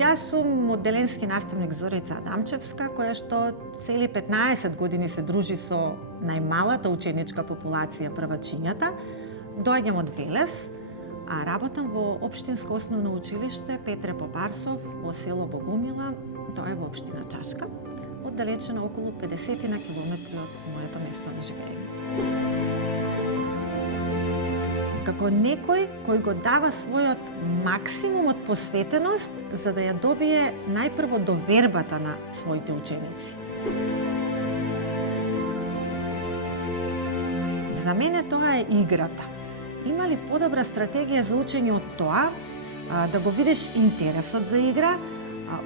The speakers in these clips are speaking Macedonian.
Јас сум одделенски наставник Зорица Адамчевска, која што цели 15 години се дружи со најмалата ученичка популација првачињата. Доаѓам од Велес, а работам во Општинско основно училиште Петре Попарсов во село Богумила, тоа е во општина Чашка, оддалечена околу 50 на километри од моето место на живење. Како некој кој го дава својот максимум од посветеност за да ја добие најпрво довербата на своите ученици. За мене тоа е играта. Има ли подобра стратегија за учење од тоа да го видиш интересот за игра,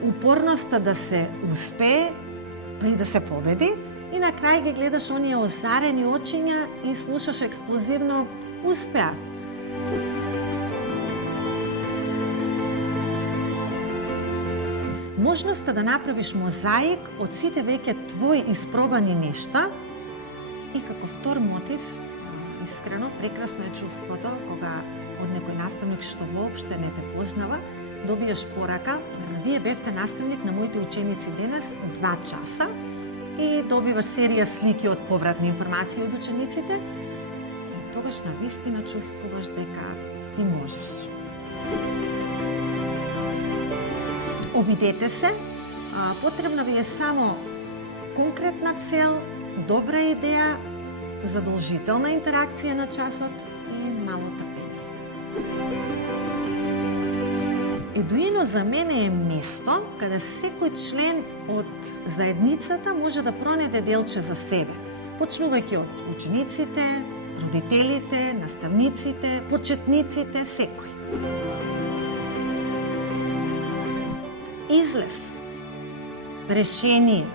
упорноста да се успее и да се победи и на крај ги гледаш оние озарени очиња и слушаш експлозивно успеав. Можноста да направиш мозаик од сите веќе твои испробани нешта и како втор мотив, искрено, прекрасно е чувството кога од некој наставник што воопште не те познава, добиеш порака: вие бевте наставник на моите ученици денес 2 часа, и добиваш серија слики од повратни информации од учениците, и тогаш навистина чувствуваш дека ти можеш. Обидете се, потребна ви е само конкретна цел, добра идеја, задолжителна интеракција на часот и мало трпение. Едуино за мене е место каде секој член од заедницата може да пронеде делче за себе, почнувајќи од учениците, родителите, наставниците, почетниците, секој. Излез, решение,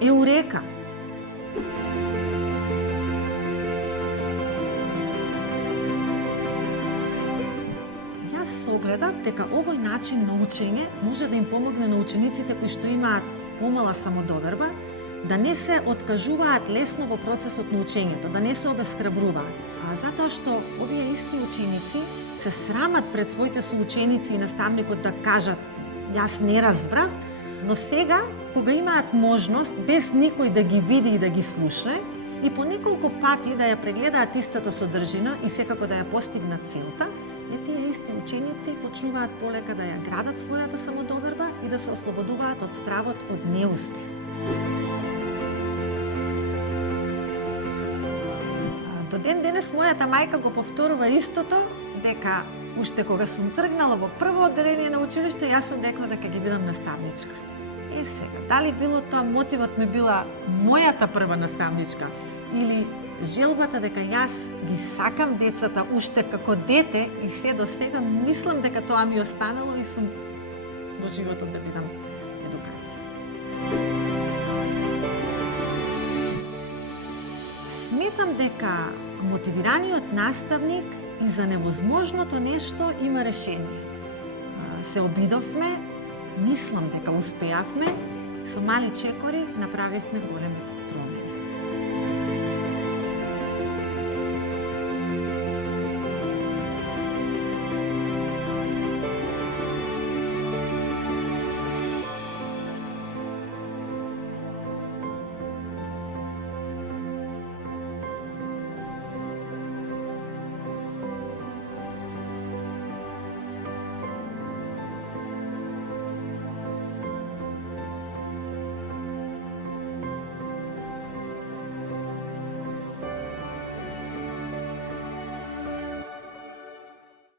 еурека. Јас согледав дека овој начин на учење може да им помогне на учениците кои што имаат помала самодоверба, да не се откажуваат лесно во процесот на учењето, да не се обесхрабруваат. Затоа што овие исти ученици се срамат пред своите соученици и наставникот да кажат: јас не разбрав, но сега, кога имаат можност, без никој да ги види и да ги слуша, и по неколку пати да ја прегледаат истата содржина и секако да ја постигнат целта, тие исти ученици почнуваат полека да ја градат својата самодоверба и да се ослободуваат од стравот од неуспех. До ден денес мојата мајка го повторува истото, дека уште кога сум тргнала во прво одделение на училиште, јас сум рекла дека ќе бидам наставничка. Сега, дали било тоа мотивот ми била мојата прва наставничка или желбата дека јас ги сакам децата уште како дете и се до сега мислам дека тоа ми останало и сум во животот да бидам едукатор. Сметам дека мотивираниот наставник и за невозможното нешто има решение. Се обидовме, мислам дека успеавме, со мали чекори направивме големи